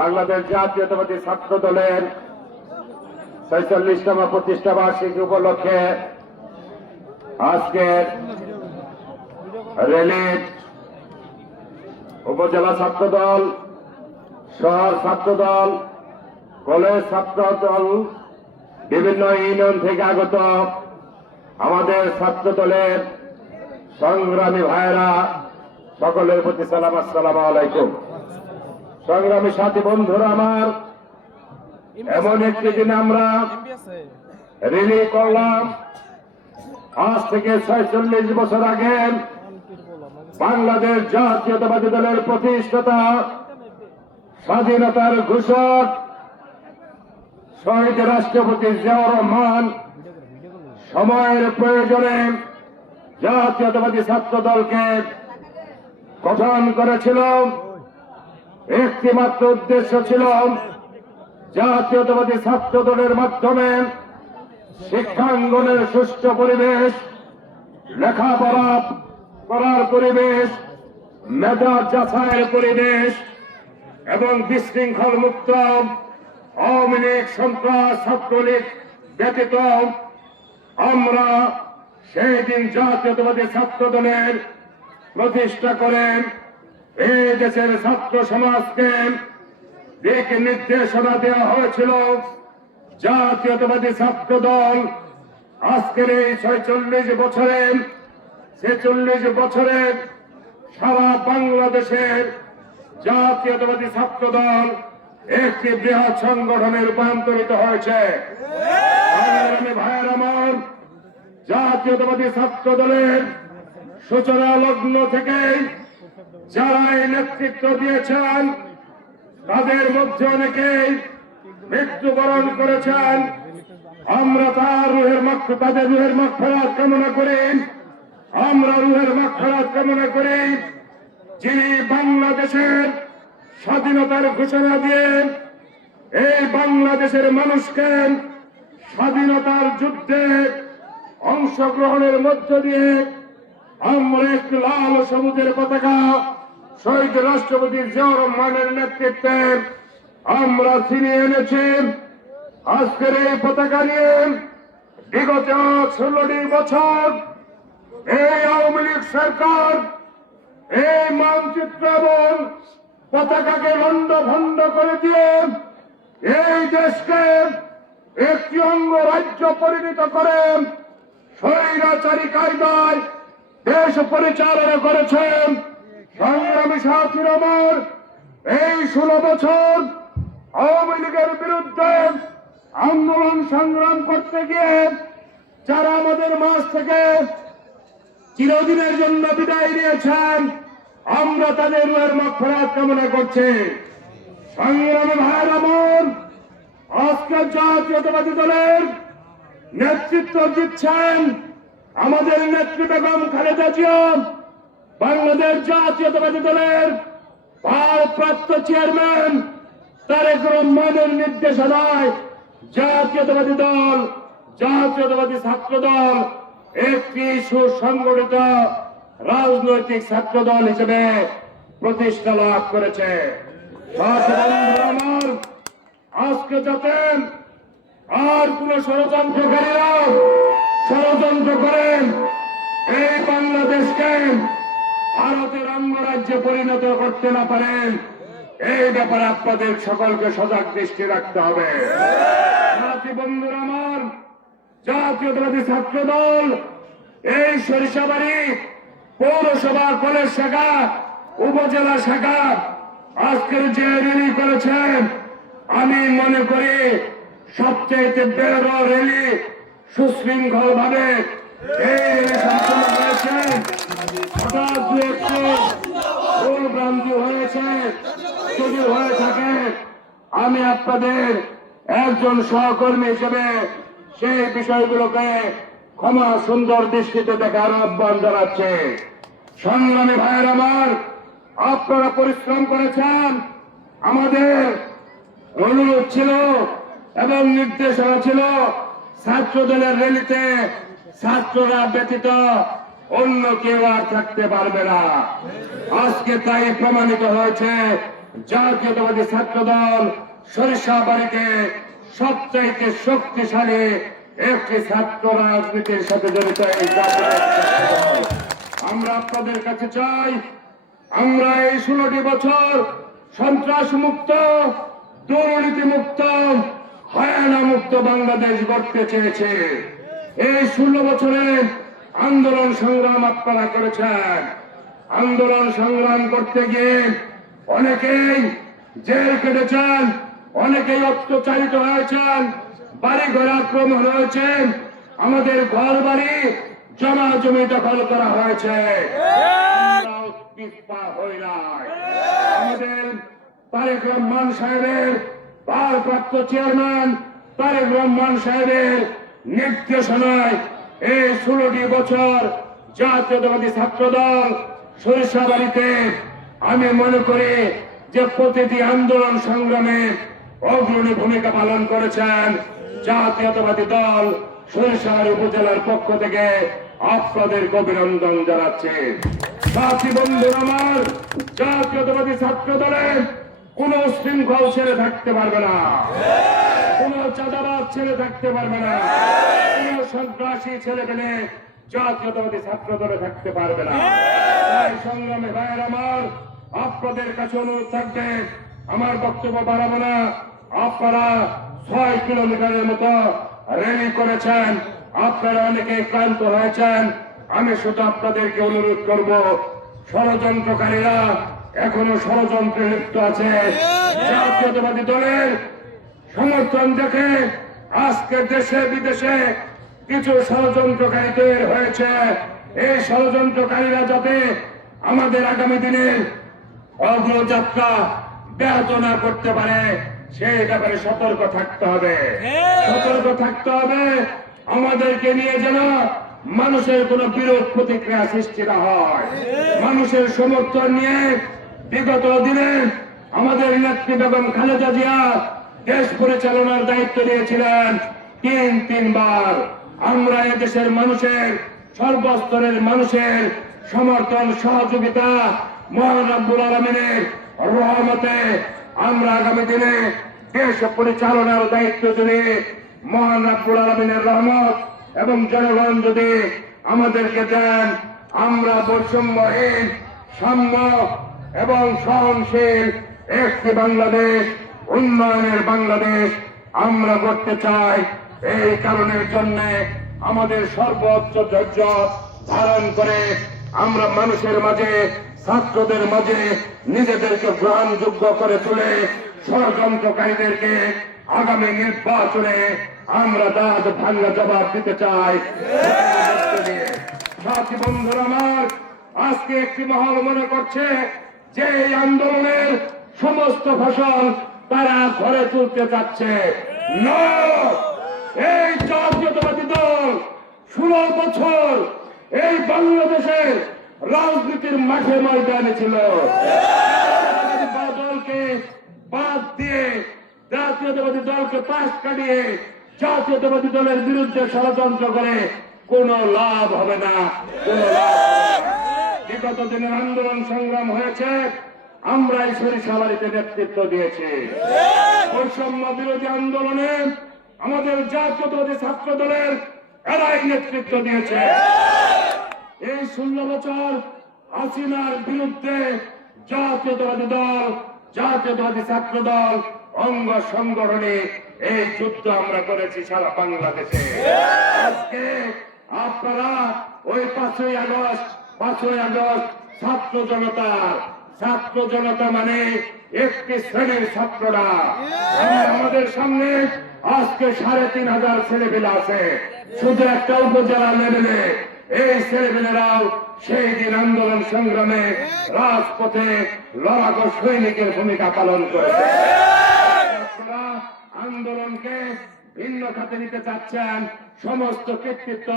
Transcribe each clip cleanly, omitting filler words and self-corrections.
বাংলাদেশ জাতীয়তাবাদী ছাত্র দলের ৪৬তম প্রতিষ্ঠা বার্ষিকী উপলক্ষে আজকের রেলির উপজেলা ছাত্র দল, শহর ছাত্র দল, কলেজ ছাত্র দল, বিভিন্ন ইউনিয়ন থেকে আগত আমাদের ছাত্র দলের সংগ্রামী ভাইয়েরা, সকলের প্রতি সালাম, আসসালামু আলাইকুম। সংগ্রামী সাথী বন্ধুরা আমার, এমন একটি দিন আমরা রিলি করলাম। আজ থেকে ৪৬ বছর আগে বাংলাদেশ জাতীয়তাবাদী দলের প্রতিষ্ঠাতা, স্বাধীনতার ঘোষক শহীদ রাষ্ট্রপতি জিয়াউর রহমান সময়ের প্রয়োজনে জাতীয়তাবাদী ছাত্র দলকে গঠন করেছিল। একটি মাত্র উদ্দেশ্য ছিল জাতীয়তাবাদী ছাত্র দলের মাধ্যমে শিক্ষাঙ্গনের সুষ্ঠু পরিবেশ, লেখাপড়া করার পরিবেশ, মেধা যাচাইয়ের পরিবেশ এবং বিশৃঙ্খল মুক্ত আওয়ামী লীগ, সন্ত্রাস, ছাত্রলীগ ব্যতীত আমরা সেই দিন জাতীয়তাবাদী ছাত্র দলের প্রতিষ্ঠা করেন এই দেশের ছাত্র সমাজকে দিক নির্দেশনা দেওয়া হয়েছিল। জাতীয়তাবাদী ছাত্র দল আজকের এই ৪৬ বছরে ৪৬ বছরে সারা বাংলাদেশের জাতীয়তাবাদী ছাত্র দল একটি বৃহৎ সংগঠনে রূপান্তরিত হয়েছে। ভাইয়ের আমার, জাতীয়তাবাদী ছাত্র দলের সূচনা লগ্ন থেকে যারা এই নেতৃত্ব দিয়েছেন তাদের মধ্যে অনেকেই মৃত্যুবরণ করেছেন। আমরা তাদের রুহের মাগফিরাত কামনা করি। আমরা রুহের মাগফিরাত কামনা করি যিনি বাংলাদেশের স্বাধীনতার ঘোষণা দিয়ে এই বাংলাদেশের মানুষকে স্বাধীনতার যুদ্ধে অংশগ্রহণের মধ্য দিয়ে আমরা একটি লাল ও সবুজের পতাকা শহীদ রাষ্ট্রপতি জিয়াউর রহমানের নেতৃত্বে আমরা ছিনিয়ে এনেছি। আজকের এই পতাকা নিয়ে বিগত ১৬টি বছর এই আওয়ামী লীগ সরকার এই মানচিত্র এবং পতাকাকে লন্ডভন্ড করে দিয়ে এই দেশকে একটি অঙ্গরাজ্য পরিণত করে স্বৈরাচারী কায়দায় দেশ পরিচালনা করেছেন। সংগ্রামী সাথীর আমার, এই ১৬ বছর আওয়ামী লীগের বিরুদ্ধে আন্দোলন সংগ্রাম করতে গিয়ে যারা আমাদের মাঝ থেকে চিরদিনের জন্য বিদায় নিয়েছেন, আমরা তাদের রুহের মাগফিরাত কামনা করছি। সংগ্রামী ভাইয়ের আমার, আজকে জাতীয়তাবাদী দলের নেতৃত্ব দিচ্ছেন আমাদের নেত্রী বেগম খালেদা জিয়া। বাংলাদেশ জাতীয়তাবাদী দলের ভারপ্রাপ্ত চেয়ারম্যান তারেক রহমানের নির্দেশনায় জাতীয়তাবাদী দল, জাতীয়তাবাদী ছাত্র দল একটি সুসংগঠিত রাজনৈতিক ছাত্র দল হিসেবে প্রতিষ্ঠা লাভ করেছে। আমার আজকে যাতে আর কোন ষড়যন্ত্রকারীরা ষড়যন্ত্র করেন এই বাংলাদেশকে ভারতের অঙ্গরাজ্যে পরিণত করতে না পারেন, এই ব্যাপারে আপনাদের সকলকে সজাগ দৃষ্টি রাখতে হবে। সাথী বন্ধুরা আমার, জাতীয়তাবাদী ছাত্র দল এই সরিষাবাড়ি পৌরসভা, কলেজ শাখা, উপজেলা শাখা আজকের যে র্যালি করেছেন, আমি মনে করি সবচেয়ে বড় র্যালি সুশৃঙ্খল ভাবে এই র্যালি সম্পন্ন হয়েছে। হঠাৎ দু একটু ভুল ভ্রান্তি হয়েছে, যদি হয়ে থাকে আমি আপনাদের একজন সহকর্মী হিসেবে সেই বিষয়গুলোকে ক্ষমা সুন্দর দৃষ্টিতে দেখার আহ্বান জানাচ্ছে। সংগ্রামী ভাইয়ের আমার, আপনারা পরিশ্রম করেছেন। আমাদের অনুরোধ ছিল এবং নির্দেশনা ছিল ছাত্র দলের র্যালিতে ছাত্ররা ব্যতীত অন্য কেউ আর থাকতে পারবে না। আজকে তাই প্রমাণিত হয়েছে জাতীয়তাবাদী ছাত্র দল সরিষাবাড়িতে সবচাইতে শক্তিশালী একটি ছাত্র রাজনীতির সাথে জড়িত এই জাতীয় ছাত্র দল। আমরা আপনাদের কাছে চাই, আমরা এই 16টি বছর সন্ত্রাস মুক্ত, দুর্নীতি মুক্ত, হায়ানা মুক্ত বাংলাদেশ গড়তে চেয়েছে। এই 16 বছরে আন্দোলন সংগ্রাম আপনারা করেছেন। আন্দোলন সংগ্রাম করতে গিয়ে অনেকেই জেল কেটেছেন, অনেকেই অত্যাচারিত হয়েছেন, বাড়ি ঘর আক্রমণ হয়েছে, আমাদের ঘর বাড়ি জমা জমি দখল করা হয়েছে। আমরাও পিছপা হই নাই। আমাদের তারেক রহমান সাহেবের ভারপ্রাপ্ত চেয়ারম্যান তারেক রহমান সাহেবের নির্দেশনায় এই 16টি বছর জাতীয়তাবাদী ছাত্র দল সরিষাবাড়িতে আমি মনে করি যে প্রতিটি আন্দোলন সংগ্রামে অগ্রণী ভূমিকা পালন করেছেন। জাতীয়তাবাদী দল সরিষাবাড়ি উপজেলার পক্ষ থেকে আপনাদেরকে অভিনন্দন জানাচ্ছি। সাথী বন্ধুরা আমার, জাতীয়তাবাদী ছাত্র দলের কোন শৃঙ্খল ছেড়ে থাকতে পারবে না, কোন চাঁদাবাদ ছেড়ে থাকতে পারবে না, কোন সন্ত্রাসী ছেলে পেলে জাতীয়তাবাদী ছাত্র দলে থাকতে পারবে না। তাই সংগ্রামে ভাইয়ের আমার, আপনাদের কাছে অনুরোধ থাকবে, আমার বক্তব্য বাড়াবো না। আপনারা 6 কিলোমিটারের মতো র্যালি করেছেন, আপনারা অনেকে ক্লান্ত হয়েছেন। আমি শুধু আপনাদেরকে অনুরোধ করব, ষড়যন্ত্রকারীরা এখনো ষড়যন্ত্রে লিপ্ত আছে। জাতীয়তাবাদী দলের সমর্থন দেখে আজকে দেশে বিদেশে কিছু ষড়যন্ত্রকারী তৈরি হয়েছে। এই ষড়যন্ত্রকারীরা যাতে আমাদের আগামী দিনের অগ্রযাত্রা ব্যাহত না করতে পারে সেই ব্যাপারে সতর্ক থাকতে হবে, সতর্ক থাকতে হবে। আমাদেরকে নিয়ে যেন মানুষের কোন বিরোধ প্রতিক্রিয়া সৃষ্টি না হয়। মানুষের সমর্থন নিয়ে বিগত দিনে আমাদের নেত্রী বেগম খালেদা জিয়া দেশ পরিচালনার দায়িত্ব নিয়েছিলেন 3বার। আমরা এদেশের মানুষের সর্বস্তরের মানুষের সমর্থন সহযোগিতা মহান রব্বুল আলামিনের রহমতে আমরা আগামী দিনে দেশ পরিচালনার দায়িত্ব যদি মহান রব্বুল আলামিনের রহমত এবং জনগণ যদি আমাদেরকে দেন, আমরা বৈষম্যহীন, সাম্য এবং সহনশীল একটি বাংলাদেশ, উন্নয়নের বাংলাদেশ আমরা করতে চাই। এই কারণের জন্য আমাদের সর্বোচ্চ ধৈর্য ধারণ করে আমরা মানুষের মাঝে, ছাত্রদের মাঝে নিজেদেরকে গ্রহণযোগ্য করে তুলে ষড়যন্ত্রকারীদেরকে আগামী নির্বাচনে আমরা দাঁত ভাঙা জবাব দিতে চাই। সাথী বন্ধুরা আমার, আজকে একটি মহল মনে করছে যে এই আন্দোলনের সমস্ত ফসল তারা ঘরে তুলতে চাচ্ছে। না, এই জাতীয়তাবাদী দল 16 বছর এই বাংলাদেশের রাজনীতির মাঠে ময়দানে ছিল। দলকে বাদ দিয়ে, জাতীয়তাবাদী দলকে পাশ কাটিয়ে জাতীয়তাবাদী দলের বিরুদ্ধে ষড়যন্ত্র করে কোনো লাভ হবে না, কোনো লাভ হবে না। বিগত দিনের আন্দোলন সংগ্রাম হয়েছে, আমরাই সরিষাবাড়িতে নেতৃত্ব দিয়েছি। বৈষম্য বিরোধী আন্দোলনে আমাদের জাতীয়তাবাদী ছাত্র দলের এরাই নেতৃত্ব দিয়েছে। এই 16 বছর হাসিনার বিরুদ্ধে জাতীয়তাবাদী দল, জাতীয়তাবাদী ছাত্র দল অঙ্গ সংগঠনে এই যুদ্ধ আমরা করেছি সারা বাংলাদেশে। আজকে আপনারা ওই 5ই আগস্ট ছাত্র জনতা মানে একটি শ্রেণীর ছাত্ররা। আমাদের সামনে আজকে 3500 ছেলেপেলে আছে শুধু একটা উপজেলা লেভেলে। এই ছেলেপেলেরাও সেই দিন আন্দোলন সংগ্রামে রাজপথে লড়াকু সৈনিকের ভূমিকা পালন করেছে। আন্দোলনকে ভিন্ন খাতে নিতে চাচ্ছেন, সমস্ত কৃতিত্ব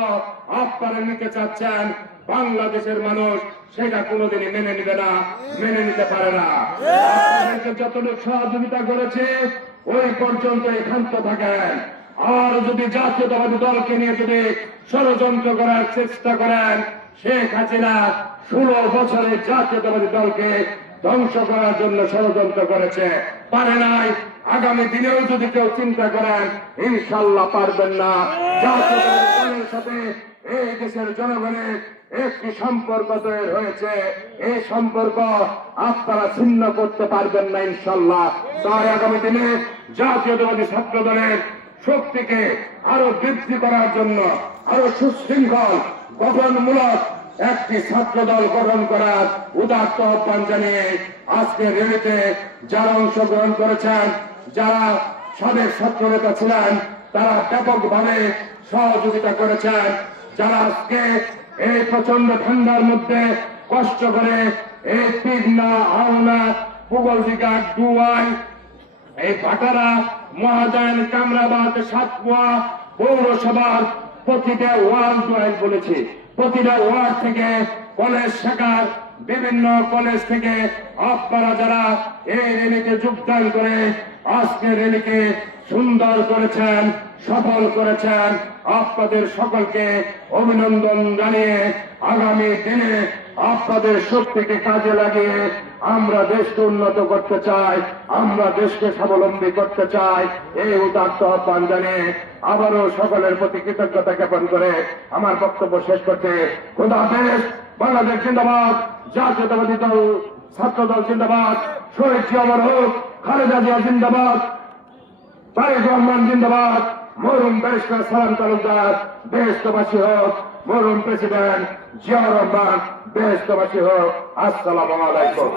আপনারা নিতে চাচ্ছেন। বাংলাদেশের মানুষ সেটা কোনোদিনই মেনে নিবে না, মেনে নিতে পারে না। আপনাদেরকে যতটুকু সহযোগিতা করেছে ওই পর্যন্ত ক্ষান্ত থাকেন। আর যদি জাতীয়তাবাদী দলকে নিয়ে যদি ষড়যন্ত্র করার চেষ্টা করেন, শেখ হাসিনা 16 বছরে জাতীয়তাবাদী দলকে ধ্বংস করার জন্য ষড়যন্ত্র করেছে, পারে নাই। আগামী দিনেও যদি কেউ চিন্তা করেন, ইনশাল্লাহ পারবেন না। জাতীয়তাবাদী দলের সাথে এই দেশের জনগণের একটি সম্পর্ক তৈরি হয়েছে, এই সম্পর্ক আপনারা ছিন্ন করতে পারবেন না ইনশাল্লাহ। তাই আগামী দিনে জাতীয়তাবাদী ছাত্র দলের শক্তিকে আরো বৃদ্ধি করার জন্য আরো সুশৃঙ্খল গঠনমূলক একটি ছাত্র দল গঠন করার উদাত্ত আহ্বান জানিয়ে আজকে র্যালিতে যারা অংশগ্রহণ করেছেন, যারা সাবেক ছাত্র নেতা ছিলেন, তারা ব্যাপকভাবে সহযোগিতা করেছেন। যারা আজকে এই প্রচন্ড ঠান্ডার মধ্যে কষ্ট করে এই পিগনা, আওনা, পুগলদিঘা, ডুয়াই, এই ভাটারা, মহাদান, কামরাবাদ, সাতপুয়া পৌরসভার প্রতিটা ওয়ার্ড বলেছি, প্রতিটা ওয়ার্ড থেকে কলেজ শাখার বিভিন্ন কলেজ থেকে আপনারা যারা এই র্যালিতে যোগদান করে আজকে র্যালিকে সুন্দর করেছেন, সফল করেছেন, আপনাদের সকলকে অভিনন্দন জানিয়ে আগামী দিনে আপনাদের শক্তিকে কাজে লাগিয়ে আমরা দেশকে উন্নত করতে চাই, আমরা দেশকে স্বাবলম্বী করতে চাই। এই উদাত্ত আহ্বান জানিয়ে আবারও সকলের প্রতি কৃতজ্ঞতা জ্ঞাপন করে আমার বক্তব্য শেষ করতে, খোদা হাফেজ। বাংলাদেশ জিন্দাবাদ, জাতীয়তাবাদী দল ছাত্র দল জিন্দাবাদ, শহীদ জিয়া অমর হোক, খালেদা জিয়া জিন্দাবাদ, তারেক রহমান জিন্দাবাদ, মরহুম ব্যারিস্টার সালাম তালুকদার বেহেশতবাসী হোক, মরহুম প্রেসিডেন্ট জিয়াউর রহমান বেহেশতবাসী হোক। আসসালামু আলাইকুম।